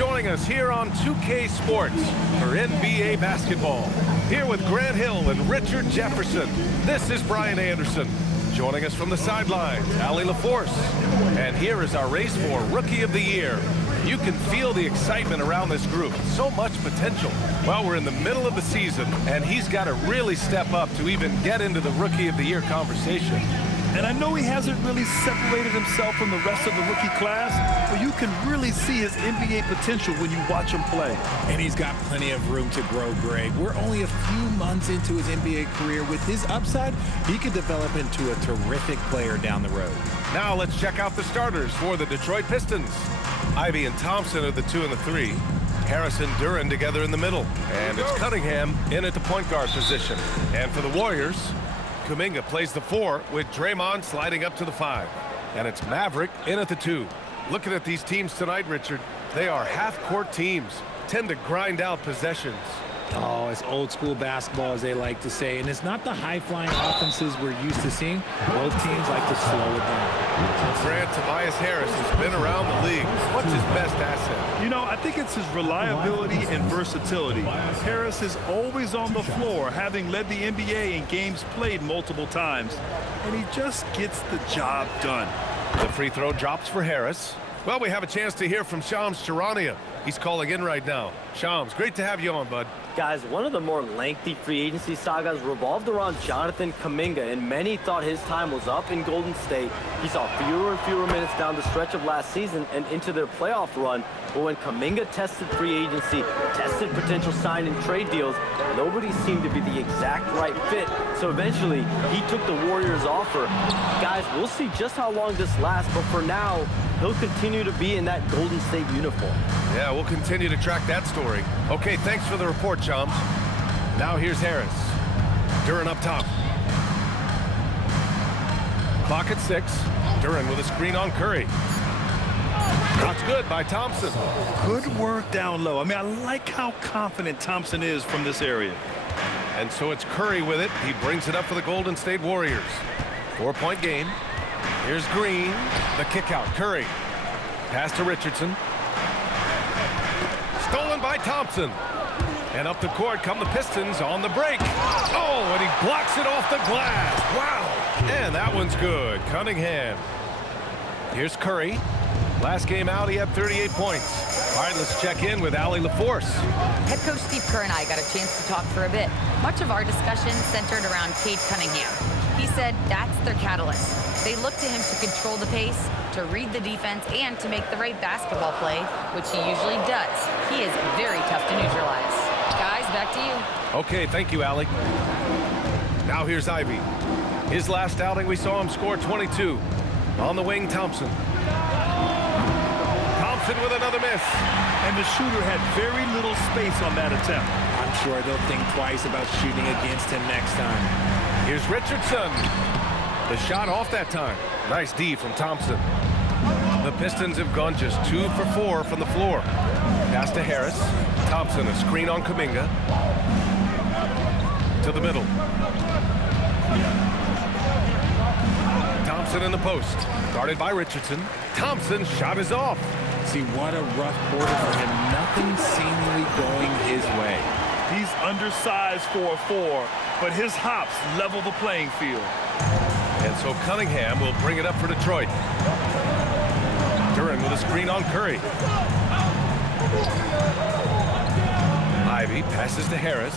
joining us here on 2K Sports for NBA basketball. Here with Grant Hill and Richard Jefferson, this is Brian Anderson. Joining us from the sidelines, Allie LaForce. And here is our race for Rookie of the Year. You can feel the excitement around this group. So much potential. Well, we're in the middle of the season, and he's got to really step up to even get into the Rookie of the Year conversation. And I know he hasn't really separated himself from the rest of the rookie class, but you can really see his NBA potential when you watch him play. And he's got plenty of room to grow, Greg. We're only a few months into his NBA career. With his upside, he could develop into a terrific player down the road. Now let's check out the starters for the Detroit Pistons. Ivy and Thompson are the 2 and the 3. Harris and Duren together in the middle. And it's Cunningham in at the point guard position. And for the Warriors, Kuminga plays the 4 with Draymond sliding up to the 5. And it's Maverick in at the 2. Looking at these teams tonight, Richard, they are half-court teams, tend to grind out possessions. Oh, it's old school basketball, as they like to say. And it's not the high-flying offenses we're used to seeing. Both teams like to slow it down. Grant, Tobias Harris has been around the league. What's his best asset? You know, I think it's his reliability and versatility. Harris is always on the floor, having led the NBA in games played multiple times. And he just gets the job done. The free throw drops for Harris. Well, we have a chance to hear from Shams Charania. He's calling in right now. Shams, great to have you on, bud. Guys, one of the more lengthy free agency sagas revolved around Jonathan Kuminga, and many thought his time was up in Golden State. He saw fewer and fewer minutes down the stretch of last season and into their playoff run. But when Kuminga tested free agency, tested potential sign and trade deals, nobody seemed to be the exact right fit. So eventually, he took the Warriors' offer. Guys, we'll see just how long this lasts, but for now, he'll continue to be in that Golden State uniform. Yeah, we'll continue to track that story. Okay, thanks for the report, Shams. Now here's Harris. Duren up top. Clock at 6. Duren with a screen on Curry. That's good by Thompson. Good work down low. I mean, I like how confident Thompson is from this area. And so it's Curry with it. He brings it up for the Golden State Warriors. 4-point game. Here's Green. The kick out. Curry. Pass to Richardson. Stolen by Thompson. And up the court come the Pistons on the break. Oh, and he blocks it off the glass. Wow. And that one's good. Cunningham. Here's Curry. Last game out, he had 38 points. All right, let's check in with Allie LaForce. Head coach Steve Kerr and I got a chance to talk for a bit. Much of our discussion centered around Cade Cunningham. He said that's their catalyst. They look to him to control the pace, to read the defense, and to make the right basketball play, which he usually does. He is very tough to neutralize. Guys, back to you. Okay, thank you, Allie. Now here's Ivy. His last outing, we saw him score 22. On the wing, Thompson. Thompson with another miss. And the shooter had very little space on that attempt. I'm sure they'll think twice about shooting against him next time. Here's Richardson. The shot off that time. Nice D from Thompson. The Pistons have gone just 2 for 4 from the floor. Pass to Harris. Thompson, a screen on Kuminga. To the middle. Thompson in the post. Guarded by Richardson. Thompson's shot is off. See, what a rough quarter for him. Nothing seemingly going his way. He's undersized for a 4, but his hops level the playing field. And so Cunningham will bring it up for Detroit. Duren with a screen on Curry. Ivy passes to Harris.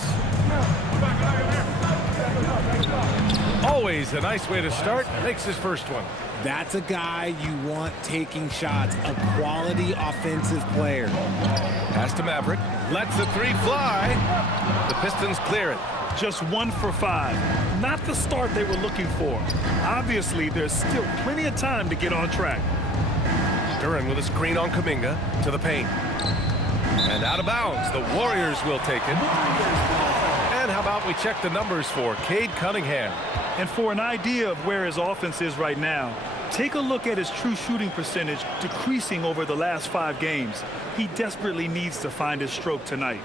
Always a nice way to start. Makes his first one. That's a guy you want taking shots, a quality offensive player. Pass to Maverick. Lets the 3 fly. The Pistons clear it. Just 1 for 5. Not the start they were looking for. Obviously, there's still plenty of time to get on track. Duren with a screen on Kuminga to the paint. And out of bounds. The Warriors will take it. And how about we check the numbers for Cade Cunningham. And for an idea of where his offense is right now, take a look at his true shooting percentage decreasing over the last 5 games. He desperately needs to find his stroke tonight.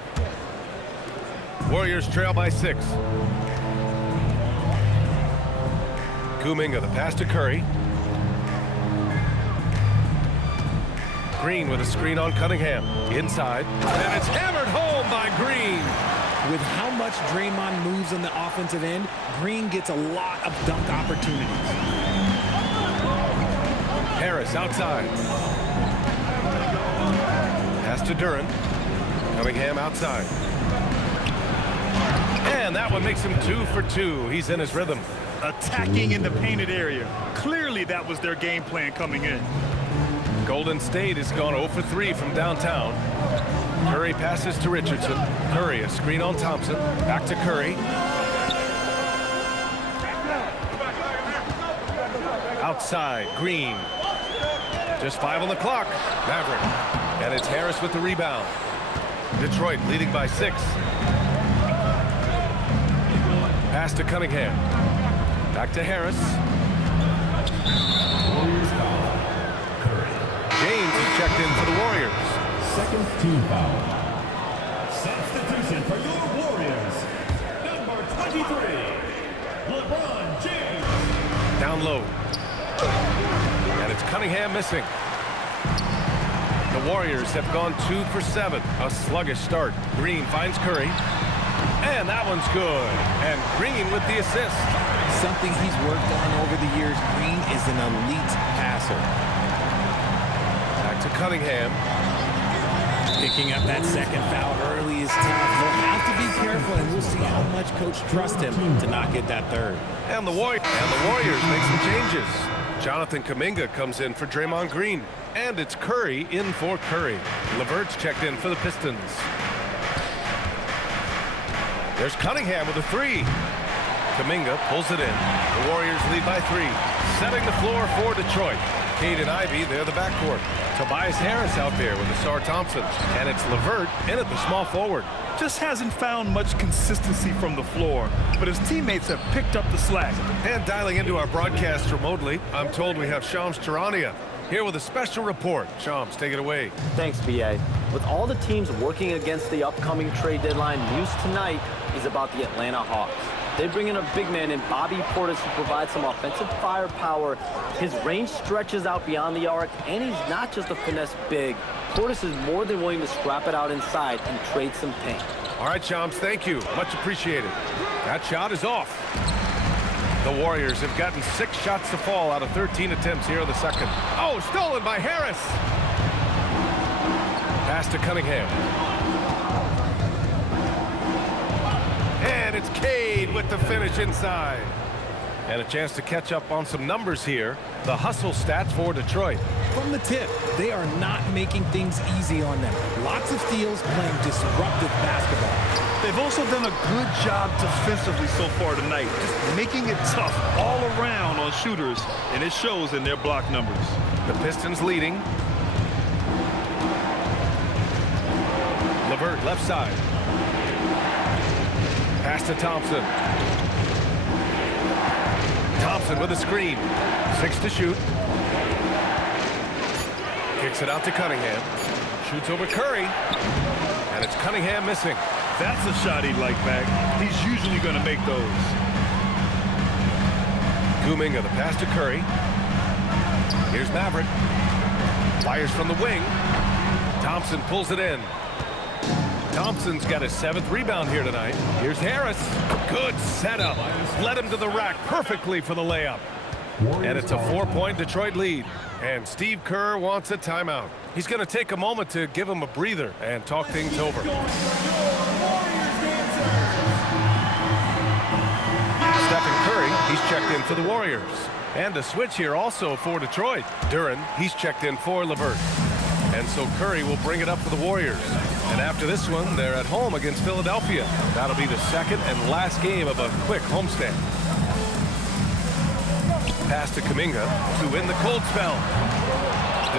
Warriors trail by 6. Kuminga, the pass to Curry. Green with a screen on Cunningham. Inside. And it's hammered home by Green. With how much Draymond moves on the offensive end, Green gets a lot of dunk opportunities. Harris outside. Pass to Duran. Cunningham outside. And that one makes him 2 for 2. He's in his rhythm. Attacking in the painted area. Clearly that was their game plan coming in. Golden State has gone 0 for 3 from downtown. Curry passes to Richardson. Curry, a screen on Thompson. Back to Curry. Outside, Green. Just 5 on the clock. Maverick. And it's Harris with the rebound. Detroit leading by 6. Pass to Cunningham. Back to Harris. James is checked in for the Warriors. Second team foul. Substitution for your Warriors. Number 23, LeBron James. Down low. And it's Cunningham missing. The Warriors have gone 2 for 7. A sluggish start. Green finds Curry. And that one's good. And Green with the assist. Something he's worked on over the years. Green is an elite passer. Back to Cunningham. Picking up that second foul early is tough. He'll have to be careful, and we'll see how much coach trusts him to not get that third. And the Warriors make some changes. Jonathan Kuminga comes in for Draymond Green. And it's Curry in for Curry. LeVert's checked in for the Pistons. There's Cunningham with a 3. Kuminga pulls it in. The Warriors lead by 3. Setting the floor for Detroit. Cade and Ivy, they're the backcourt. Tobias Harris out there with Asar Thompson. And it's LeVert in at the small forward. Just hasn't found much consistency from the floor, but his teammates have picked up the slack. And dialing into our broadcast remotely, I'm told we have Shams Charania here with a special report. Shams, take it away. Thanks, B.A. With all the teams working against the upcoming trade deadline, news tonight is about the Atlanta Hawks. They bring in a big man in Bobby Portis who provides some offensive firepower. His range stretches out beyond the arc, and he's not just a finesse big. Portis is more than willing to scrap it out inside and trade some paint. All right, Shams, thank you. Much appreciated. That shot is off. The Warriors have gotten 6 shots to fall out of 13 attempts here in the second. Oh, stolen by Harris. Pass to Cunningham. And it's Cade with the finish inside. And a chance to catch up on some numbers here. The hustle stats for Detroit. From the tip, they are not making things easy on them. Lots of steals, playing disruptive basketball. They've also done a good job defensively so far tonight, just making it tough all around on shooters, and it shows in their block numbers. The Pistons leading. LeVert left side. Pass to Thompson. Thompson with a screen. 6 to shoot. Kicks it out to Cunningham. Shoots over Curry. And it's Cunningham missing. That's a shot he'd like back. He's usually going to make those. Kuminga, the pass to Curry. Here's Maverick. Fires from the wing. Thompson pulls it in. Thompson's got his 7th rebound here tonight. Here's Harris. Good setup. Led him to the rack perfectly for the layup. And it's a 4-point Detroit lead. And Steve Kerr wants a timeout. He's going to take a moment to give him a breather and talk things over. Stephen Curry, he's checked in for the Warriors. And a switch here also for Detroit. Duran, he's checked in for LeVert. And so Curry will bring it up for the Warriors. And after this one, they're at home against Philadelphia. That'll be the second and last game of a quick homestand. Pass to Kuminga to win the cold spell.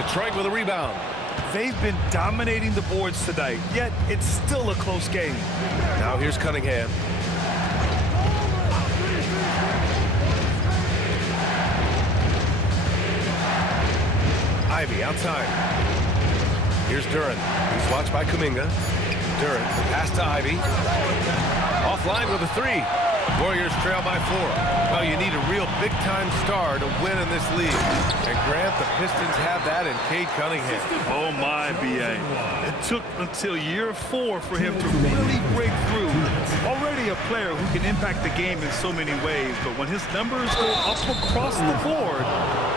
Detroit with a rebound. They've been dominating the boards tonight, yet it's still a close game. Now here's Cunningham. Ivy outside. Here's Duran. He's watched by Kuminga. Duran, pass to Ivy. Offline with a 3. Warriors trail by 4. Well, you need a real big-time star to win in this league. And Grant, the Pistons have that in Cade Cunningham. Oh, my, B.A. It took until year 4 for him to really break through. Already a player who can impact the game in so many ways, but when his numbers go up across the board,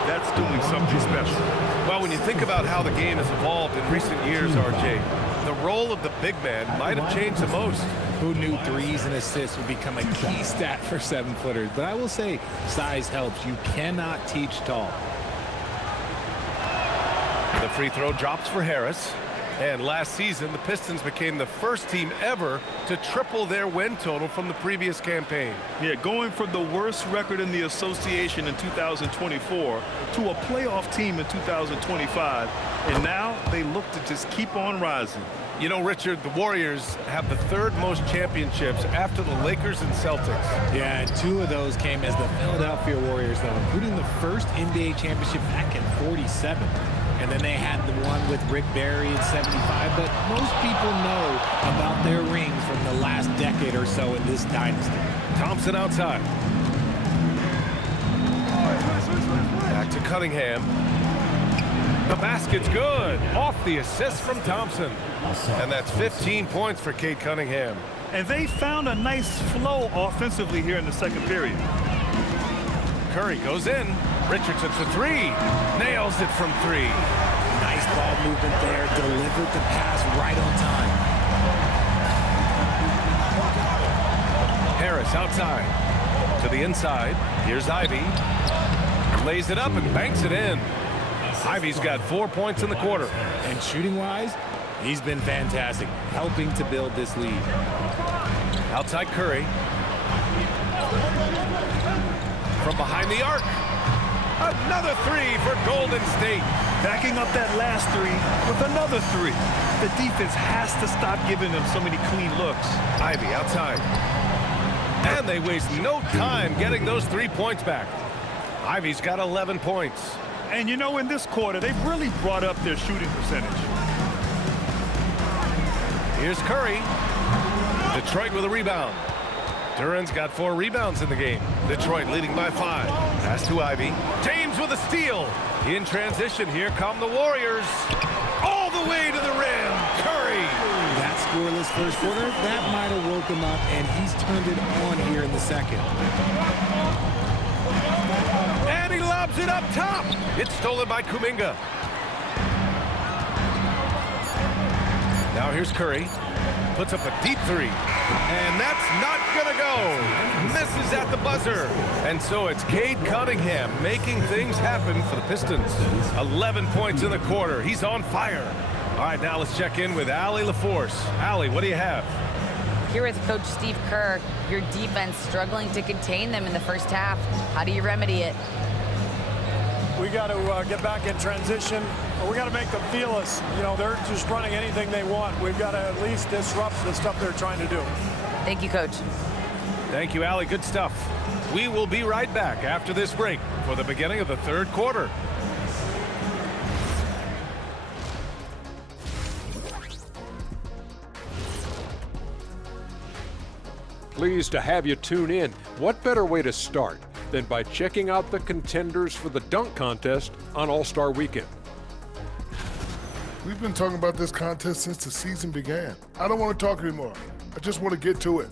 that's doing something special. Well, when you think about how the game has evolved in recent years, RJ, the role of the big man might have changed the most. Who knew threes and assists would become a key stat for 7-footers? But I will say, size helps. You cannot teach tall. The free throw drops for Harris. And last season, the Pistons became the first team ever to triple their win total from the previous campaign. Yeah, going from the worst record in the association in 2024 to a playoff team in 2025. And now they look to just keep on rising. You know, Richard, the Warriors have the 3rd most championships after the Lakers and Celtics. Yeah, and 2 of those came as the Philadelphia Warriors, though, including the first NBA championship back in '47. And then they had the one with Rick Barry in '75. But most people know about their rings from the last decade or so in this dynasty. Thompson outside. Back to Cunningham. The basket's good. Off the assist from Thompson. And that's 15 points for Cade Cunningham. And they found a nice flow offensively here in the second period. Curry goes in. Richardson for 3. Nails it from 3. Nice ball movement there. Delivered the pass right on time. Harris outside. To the inside. Here's Ivy. Lays it up and banks it in. Ivy's got 4 points in the quarter. And shooting-wise, he's been fantastic, helping to build this lead. Outside Curry. From behind the arc. Another 3 for Golden State. Backing up that last 3 with another 3. The defense has to stop giving them so many clean looks. Ivy outside. And they waste no time getting those 3 points back. Ivy's got 11 points. And you know, in this quarter, they've really brought up their shooting percentage. Here's Curry. Detroit with a rebound. Duran's got 4 rebounds in the game. Detroit leading by 5. Pass to Ivy. James with a steal. In transition, here come the Warriors. All the way to the rim. Curry. That scoreless first quarter, that might have woke him up, and he's turned it on here in the second. And he lobs it up top. It's stolen by Kuminga. Now here's Curry. Puts up a deep 3. And that's not going to go. Misses at the buzzer. And so it's Cade Cunningham making things happen for the Pistons. 11 points in the quarter. He's on fire. All right, now let's check in with Allie LaForce. Allie, what do you have? Here with Coach Steve Kerr, your defense struggling to contain them in the first half. How do you remedy it? We got to get back in transition. We got to make them feel us. You know, they're just running anything they want. We've got to at least disrupt the stuff they're trying to do. Thank you, Coach. Thank you, Allie. Good stuff. We will be right back after this break for the beginning of the 3rd quarter. Pleased to have you tune in. What better way to start than by checking out the contenders for the dunk contest on All-Star Weekend? We've been talking about this contest since the season began. I don't want to talk anymore. I just want to get to it.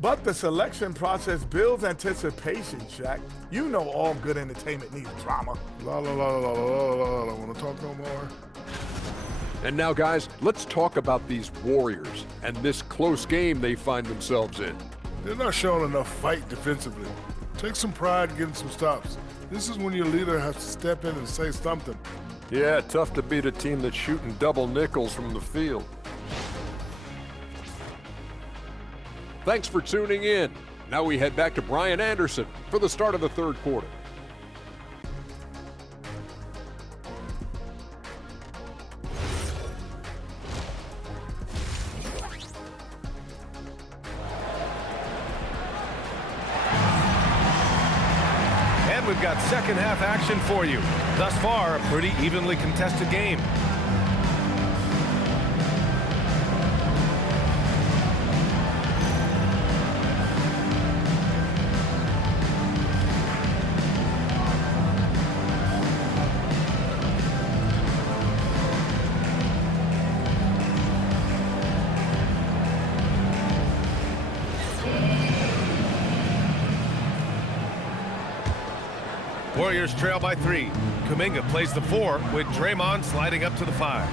But the selection process builds anticipation, Shaq. You know all good entertainment needs drama. La la la la la la la. I don't want to talk no more. And now, guys, let's talk about these Warriors and this close game they find themselves in. They're not showing enough fight defensively. Take some pride in getting some stops. This is when your leader has to step in and say something. Yeah, tough to beat a team that's shooting double nickels from the field. Thanks for tuning in. Now we head back to Brian Anderson for the start of the 3rd quarter. And we've got second half action for you. Thus far, a pretty evenly contested game. Warriors trail by 3. Kuminga plays the 4 with Draymond sliding up to the 5.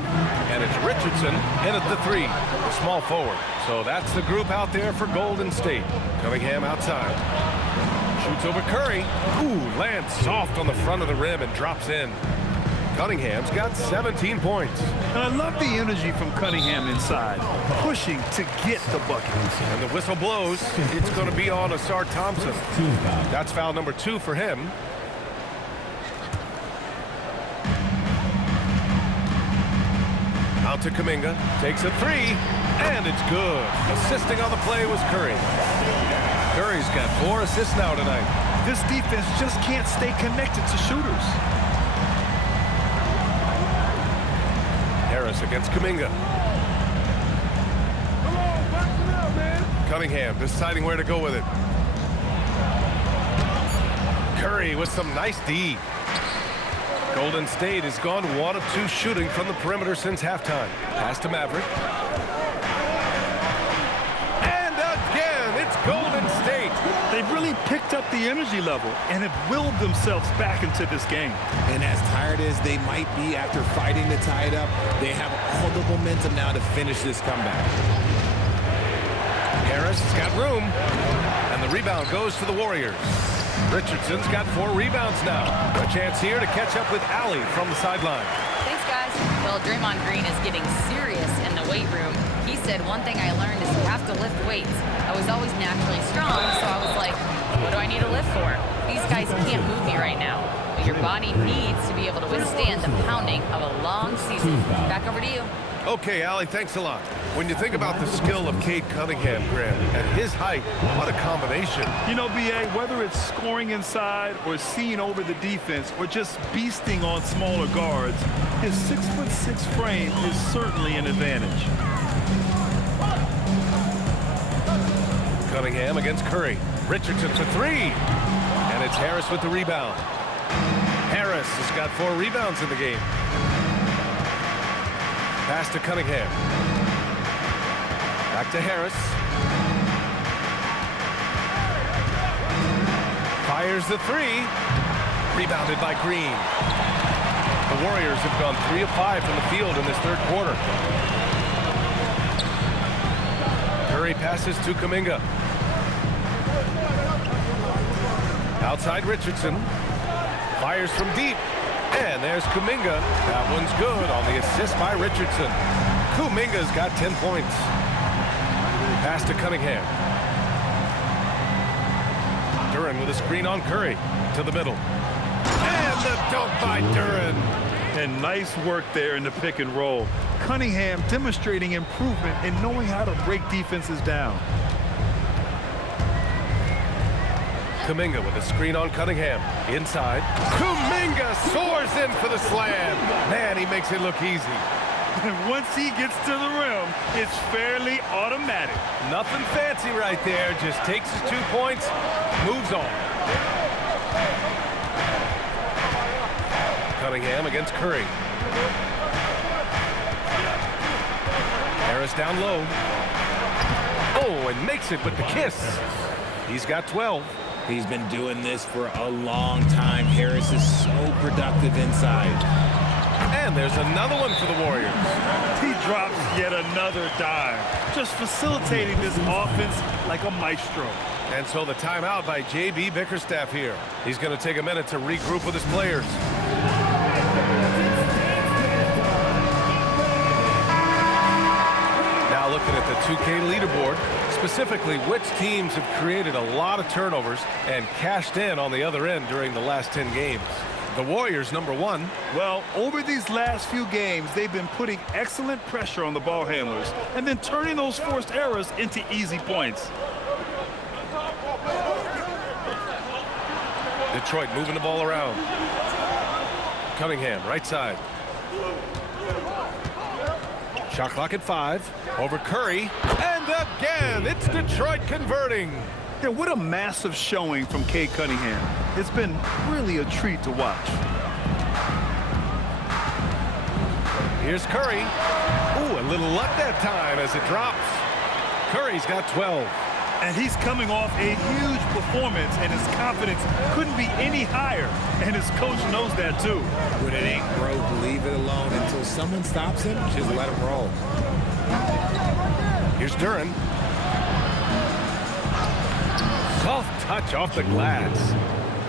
And it's Richardson in at the 3, the small forward. So that's the group out there for Golden State. Cunningham outside. Shoots over Curry. Ooh, lands soft on the front of the rim and drops in. Cunningham's got 17 points. And I love the energy from Cunningham inside, pushing to get the bucket. And the whistle blows. It's going to be on Asar Thompson. That's foul number 2 for him. Out to Kuminga. Takes a 3. And it's good. Assisting on the play was Curry. Curry's got 4 assists now tonight. This defense just can't stay connected to shooters. Harris against Kuminga. Cunningham deciding where to go with it. Curry with some nice D. Golden State has gone 1 of 2 shooting from the perimeter since halftime. Pass to Maverick. And again, it's Golden State. They've really picked up the energy level and have willed themselves back into this game. And as tired as they might be after fighting to tie it up, they have all the momentum now to finish this comeback. Harris has got room. And the rebound goes to the Warriors. Richardson's got 4 rebounds now. A chance here to catch up with Allie from the sideline. Thanks, guys. Well, Draymond Green is getting serious in the weight room. He said, one thing I learned is you have to lift weights. I was always naturally strong, so I was like, what do I need to lift for? These guys can't move me right now. But your body needs to be able to withstand the pounding of a long season. Back over to you. Okay, Allie, thanks a lot. When you think about the skill of Cade Cunningham, Grant, at his height, what a combination. You know, B.A., whether it's scoring inside or seeing over the defense or just beasting on smaller guards, his 6'6" frame is certainly an advantage. Cunningham against Curry. Richardson for 3. And it's Harris with the rebound. Harris has got 4 rebounds in the game. Pass to Cunningham. Back to Harris. Fires the 3. Rebounded by Green. The Warriors have gone 3 of 5 from the field in this third quarter. Curry passes to Kuminga. Outside Richardson. Fires from deep. And there's Kuminga. That one's good on the assist by Richardson. Kuminga's got 10 points. Pass to Cunningham. Duren with a screen on Curry. To the middle. And the dunk by Duren. And nice work there in the pick and roll. Cunningham demonstrating improvement in knowing how to break defenses down. Kuminga with a screen on Cunningham. Inside. Kuminga soars in for the slam. Man, he makes it look easy. And once he gets to the rim, it's fairly automatic. Nothing fancy right there. Just takes his 2 points, moves on. Cunningham against Curry. Harris down low. Oh, and makes it with the kiss. He's got 12. He's been doing this for a long time. Harris is so productive inside. And there's another one for the Warriors. He drops yet another dime, just facilitating this offense like a maestro. And so the timeout by J.B. Bickerstaff here. He's going to take a minute to regroup with his players. Now looking at the 2K leaderboard, specifically which teams have created a lot of turnovers and cashed in on the other end during the last 10 games. The Warriors, number 1. Well, over these last few games, they've been putting excellent pressure on the ball handlers and then turning those forced errors into easy points. Detroit moving the ball around. Cunningham, right side. Shot clock at 5. Over Curry. And again, it's Detroit converting. Yeah, what a massive showing from Cade Cunningham. It's been really a treat to watch. Here's Curry. Ooh, a little luck that time as it drops. Curry's got 12. And he's coming off a huge performance, and his confidence couldn't be any higher. And his coach knows that, too. When it ain't broke, leave it alone until someone stops him. Just let him roll. Here's Duren. Soft touch off the glass.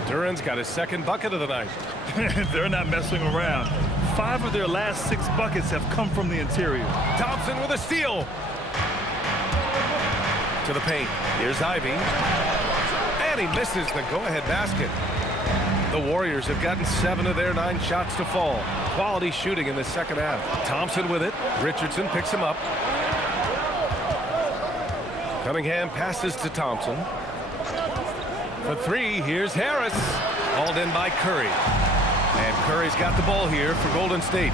Duren's got his second bucket of the night. They're not messing around. 5 of their last 6 buckets have come from the interior. Thompson with a steal. To the paint. Here's Ivy. And he misses the go-ahead basket. The Warriors have gotten 7 of their 9 shots to fall. Quality shooting in the second half. Thompson with it. Richardson picks him up. Cunningham passes to Thompson. For 3, here's Harris. Hauled in by Curry. And Curry's got the ball here for Golden State.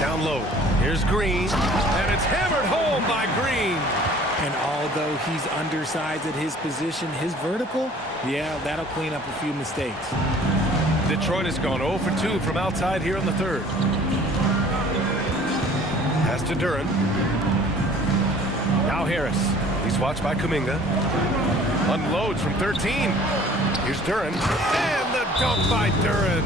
Down low. Here's Green. And it's hammered home by Green. And although he's undersized at his position, his vertical, yeah, that'll clean up a few mistakes. Detroit has gone 0 for 2 from outside here in the third. Pass to Duren. Now Harris. He's watched by Kuminga. Unloads from 13. Here's Duren. And the dunk by Duren.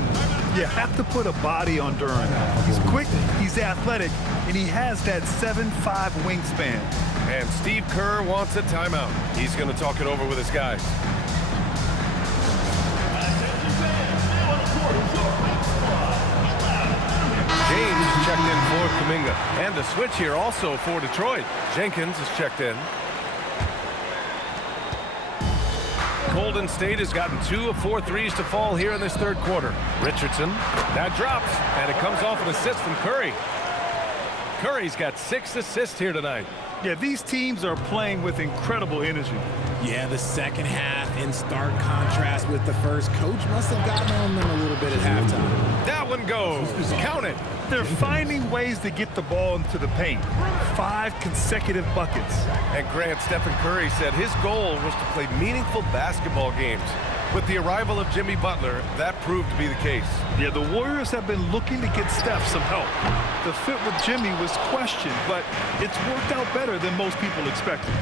You have to put a body on Duren. He's quick, he's athletic, and he has that 7'5" wingspan. And Steve Kerr wants a timeout. He's going to talk it over with his guys. James checked in for Kuminga. And the switch here also for Detroit. Jenkins is checked in. Golden State has gotten 2 of 4 threes to fall here in this third quarter. Richardson, that drops, and it comes off an assist from Curry. Curry's got 6 assists here tonight. Yeah, these teams are playing with incredible energy. Yeah, the second half in stark contrast with the first. Coach must have gotten on them a little bit at halftime. That one goes. Count it. They're finding ways to get the ball into the paint. 5 consecutive buckets. And Grant, Stephen Curry said his goal was to play meaningful basketball games. With the arrival of Jimmy Butler, that proved to be the case. Yeah, the Warriors have been looking to get Steph some help. The fit with Jimmy was questioned, but it's worked out better than most people expected.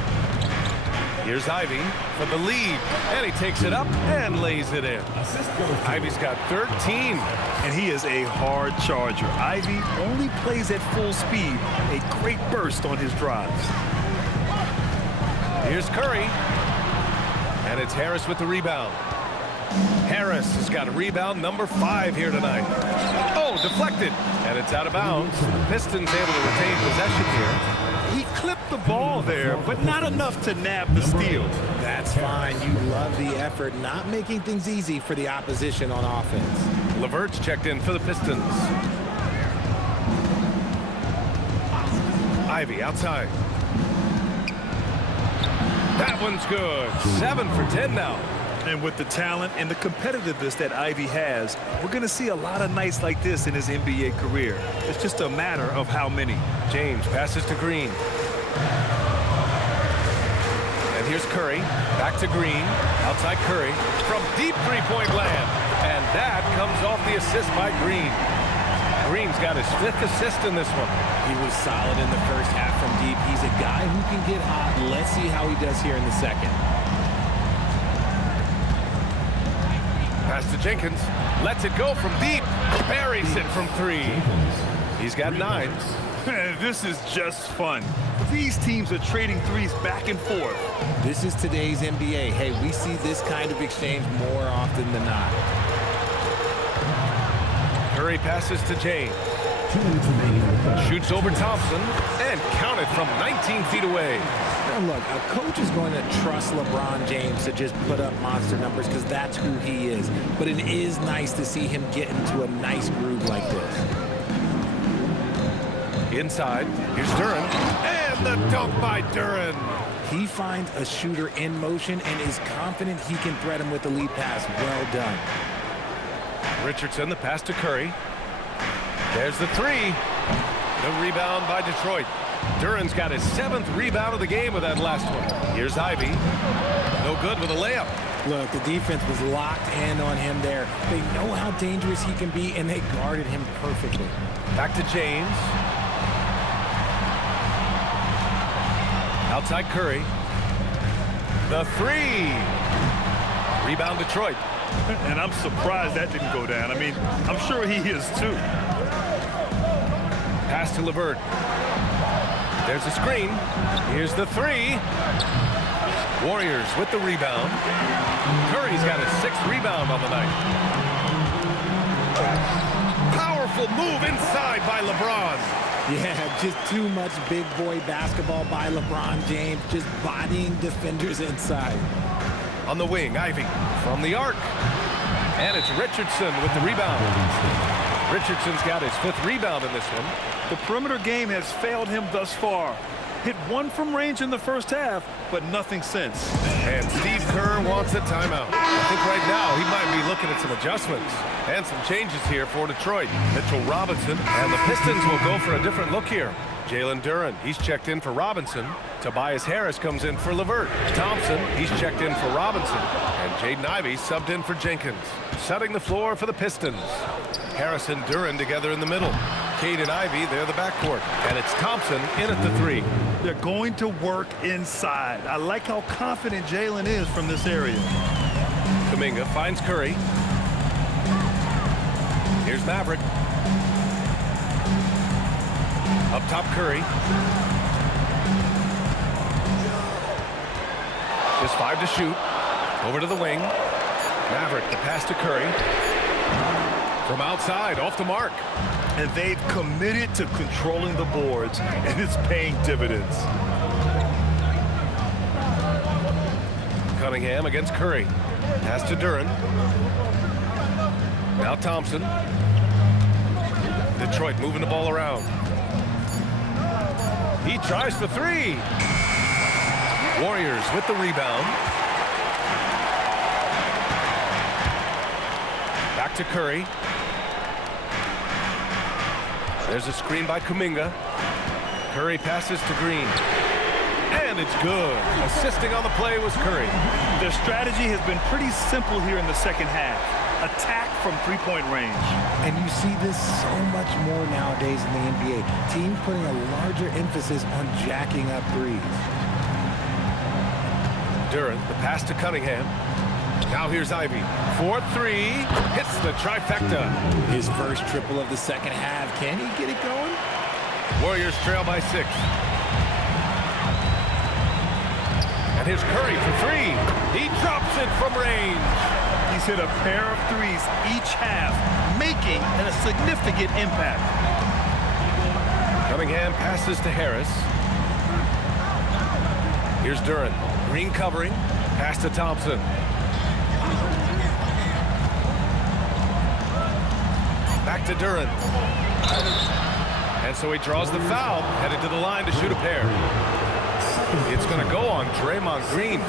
Here's Ivy for the lead, and he takes it up and lays it in. Ivy's got 13. And he is a hard charger. Ivy only plays at full speed, a great burst on his drives. Here's Curry, and it's Harris with the rebound. Harris has got a rebound number 5 here tonight. Oh, deflected, and it's out of bounds. The Pistons able to retain possession here. He clipped the ball there, but not enough to nab the steal. That's fine. You love the effort, not making things easy for the opposition on offense. LeVert's checked in for the Pistons. Ivy outside. That one's good. 7 for 10 now. And with the talent and the competitiveness that Ivy has, we're going to see a lot of nights like this in his NBA career. It's just a matter of how many. James passes to Green. And here's Curry. Back to Green. Outside Curry. From deep three-point land. And that comes off the assist by Green. Green's got his 5th assist in this one. He was solid in the first half from deep. He's a guy who can get hot. Let's see how he does here in the second. Pass to Jenkins. Lets it go from deep. Buries it from 3. He's got 9. This is just fun. These teams are trading threes back and forth. This is today's NBA. Hey, we see this kind of exchange more often than not. Curry passes to James. Shoots over Thompson and counted from 19 feet away. Now look, a coach is going to trust LeBron James to just put up monster numbers because that's who he is. But it is nice to see him get into a nice groove like this. Inside, here's Duren. And the dunk by Duren. He finds a shooter in motion and is confident he can thread him with the lead pass. Well done. Richardson, the pass to Curry. There's the 3. The rebound by Detroit. Duren's got his 7th rebound of the game with that last one. Here's Ivy. No good with a layup. Look, the defense was locked in on him there. They know how dangerous he can be, and they guarded him perfectly. Back to James. Outside Curry. The three. Rebound Detroit. And I'm surprised that didn't go down. I mean, I'm sure he is too. Pass to LeVert. There's a screen. Here's the three. Warriors with the rebound. Curry's got his 6th rebound on the night. Powerful move inside by LeBron. Yeah, just too much big boy basketball by LeBron James, just bodying defenders inside. On the wing, Ivy from the arc. And it's Richardson with the rebound. Richardson's got his 5th rebound in this one. The perimeter game has failed him thus far. Hit 1 from range in the first half, but nothing since. And Steve Kerr wants a timeout. I think right now he might be looking at some adjustments and some changes here for Detroit. Mitchell Robinson and the Pistons will go for a different look here. Jalen Duren, he's checked in for Robinson. Tobias Harris comes in for LeVert. Thompson, he's checked in for Robinson. And Jaden Ivey subbed in for Jenkins. Setting the floor for the Pistons. Harris and Duren together in the middle. Cade and Ivey, they're the backcourt. And it's Thompson in at the 3. They're going to work inside. I like how confident Jalen is from this area. Kuminga finds Curry. Here's Maverick. Up top, Curry. Just 5 to shoot. Over to the wing. Maverick, the pass to Curry. From outside, off the mark. And they've committed to controlling the boards, and it's paying dividends. Cunningham against Curry. Pass to Duren. Now Thompson. Detroit moving the ball around. He tries for 3. Warriors with the rebound. Back to Curry. There's a screen by Kuminga. Curry passes to Green. And it's good. Assisting on the play was Curry. Their strategy has been pretty simple here in the second half. Attack from 3-point range. And you see this so much more nowadays in the NBA. Teams putting a larger emphasis on jacking up threes. Duren, the pass to Cunningham. Now here's Ivy. 4-3. Hits the trifecta. His first triple of the second half. Can he get it going? Warriors trail by 6. And here's Curry for 3. He drops it from range. He's hit a pair of threes each half, making a significant impact. Cunningham passes to Harris. Here's Duren. Green covering. Pass to Thompson. Back to Duren. And so he draws the foul, headed to the line to shoot a pair. It's going to go on Draymond Green.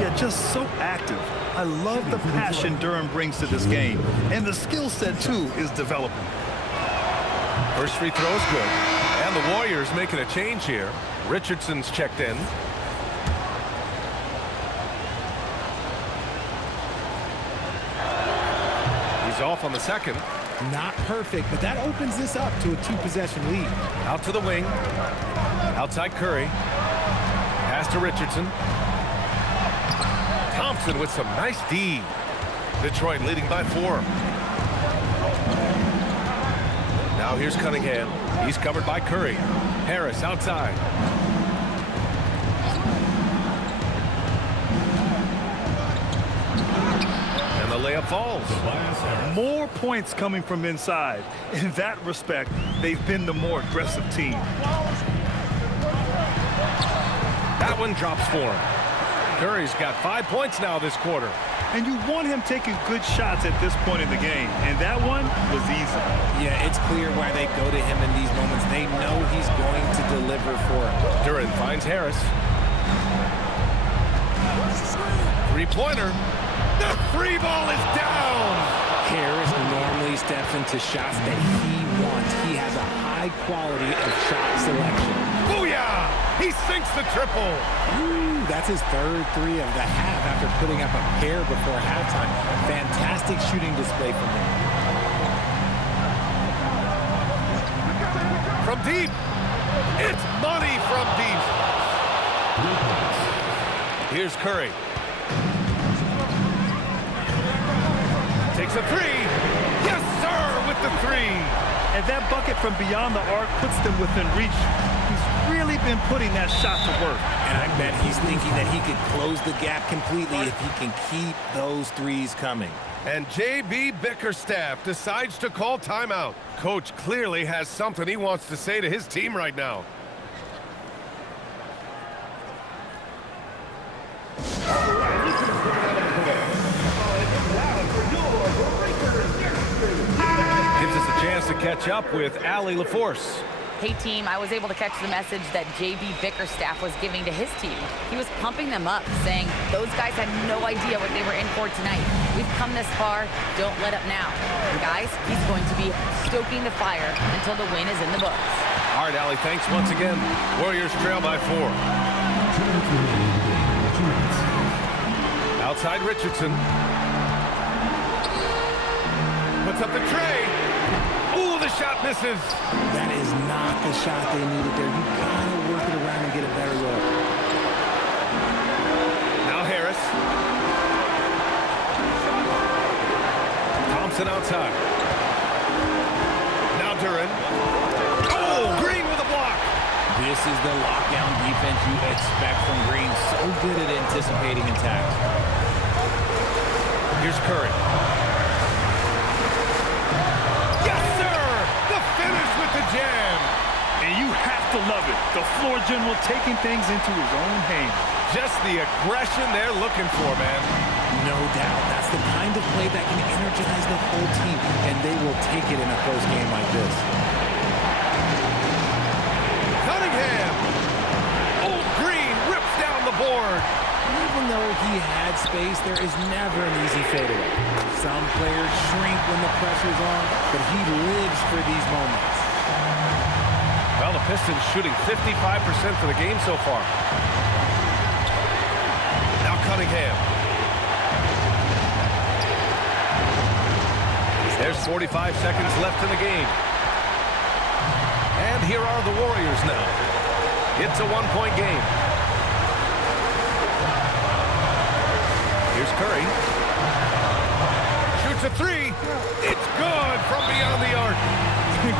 Yeah, just so active. I love the passion Duren brings to this game. And the skill set, too, is developing. First free throw is good. And the Warriors making a change here. Richardson's checked in. He's off on the second. Not perfect, but that opens this up to a 2-possession lead. Out to the wing. Outside Curry. Pass to Richardson. Thompson with some nice D. Detroit leading by 4. Now here's Cunningham. He's covered by Curry. Harris outside. And the layup falls. More points coming from inside. In that respect, they've been the more aggressive team. That one drops for him. Curry's got 5 points now this quarter. And you want him taking good shots at this point in the game. And that one was easy. Yeah, it's clear why they go to him in these moments. They know he's going to deliver for him. Duren finds Harris. 3-pointer. The 3 ball is down. Harris normally steps into shots that he wants. He has a high quality of shot selection. Booyah! He sinks the triple. Ooh, that's his 3rd 3 of the half after putting up a pair before halftime. Fantastic shooting display from him. From deep. It's money from deep. Here's Curry. Takes a three. Yes, sir, with the three. And that bucket from beyond the arc puts them within reach. He's really been putting that shot to work. And I bet he's thinking that he could close the gap completely if he can keep those threes coming. And J.B. Bickerstaff decides to call timeout. Coach clearly has something he wants to say to his team right now. Gives us a chance to catch up with Allie LaForce. Hey team, I was able to catch the message that J.B. Bickerstaff was giving to his team. He was pumping them up, saying those guys had no idea what they were in for tonight. We've come this far, don't let up now. And guys, he's going to be stoking the fire until the win is in the books. All right, Allie, thanks once again. Warriors trail by 4. Outside Richardson. Puts up the tray. Ooh, the shot misses. That is not the shot they needed there. You gotta work it around and get a better look. Now Harris. Thompson outside. Now Duran. Oh, Green with a block. This is the lockdown defense you expect from Green. So good at anticipating attacks. Here's Curry. Yes, sir! The finish with the jam. And you have to love it. The floor general taking things into his own hands. Just the aggression they're looking for, man. No doubt. That's the kind of play that can energize the whole team, and they will take it in a close game like this. Cunningham! Oh, Green rips down the board. Even though he had space, there is never an easy fadeaway. Some players shrink when the pressure's on, but he lives for these moments. Well, the Pistons shooting 55% for the game so far. Now Cunningham. There's 45 seconds left in the game. And here are the Warriors now. It's a one-point game. Here's Curry. Shoots a three. It's good from beyond the arc.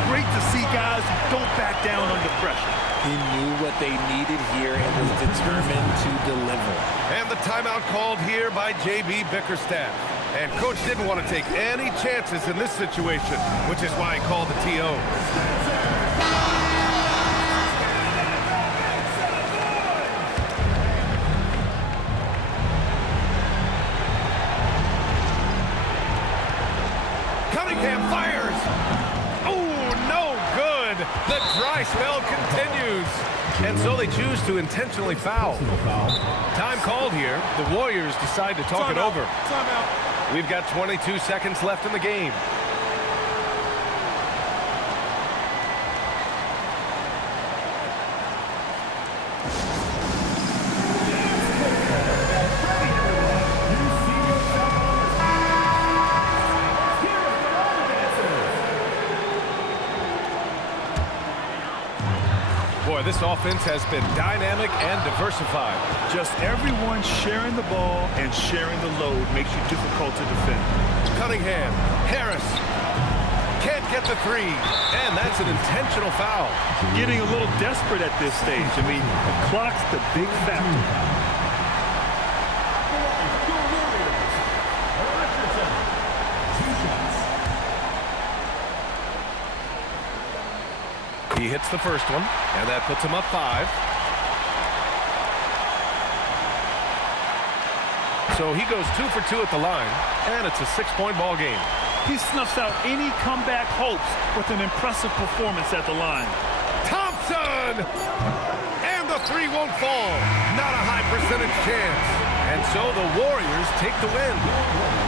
Great to see guys who don't back down under pressure. He knew what they needed here and was determined to deliver. And the timeout called here by J.B. Bickerstaff. And Coach didn't want to take any chances in this situation, which is why he called the TO. Cunningham fires. Oh, no good. The dry spell continues. And so they choose to intentionally foul. Time called here. The Warriors decide to talk it over. Timeout. We've got 22 seconds left in the game. Boy, this offense has been dynamic and diversified. Just everyone sharing the ball and sharing the load makes you difficult to defend. Cunningham, Harris, can't get the three, and that's an intentional foul. Getting a little desperate at this stage. I mean, the clock's the big factor. He hits the first one, and that puts him up 5. So he goes 2 for 2 at the line, and it's a 6-point ball game. He snuffs out any comeback hopes with an impressive performance at the line. Thompson! And the three won't fall. Not a high percentage chance. And so the Warriors take the win.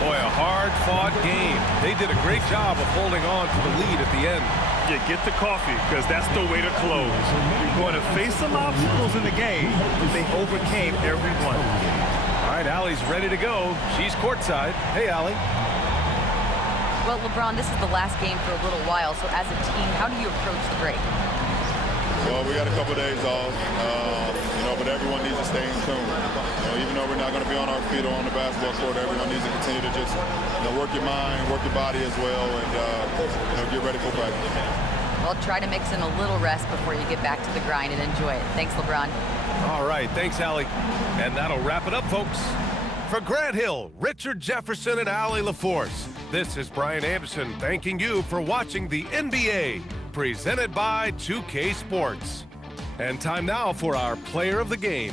Boy, a hard-fought game. They did a great job of holding on to the lead at the end. Yeah, get the coffee, because that's the way to close. You're going to face some obstacles in the game, but they overcame every one. All right, Allie's ready to go. She's courtside. Hey, Allie. Well, LeBron, this is the last game for a little while, so as a team, how do you approach the break? Well, we got a couple days off, but everyone needs to stay in tune. Even though we're not going to be on our feet or on the basketball court, everyone needs to continue to just work your mind, work your body as well, and get ready for practice. Well, try to mix in a little rest before you get back to the grind and enjoy it. Thanks, LeBron. All right, thanks, Allie. And that'll wrap it up, folks. For Grant Hill, Richard Jefferson, and Allie LaForce, this is Brian Anderson thanking you for watching the NBA, presented by 2K Sports. And time now for our player of the game.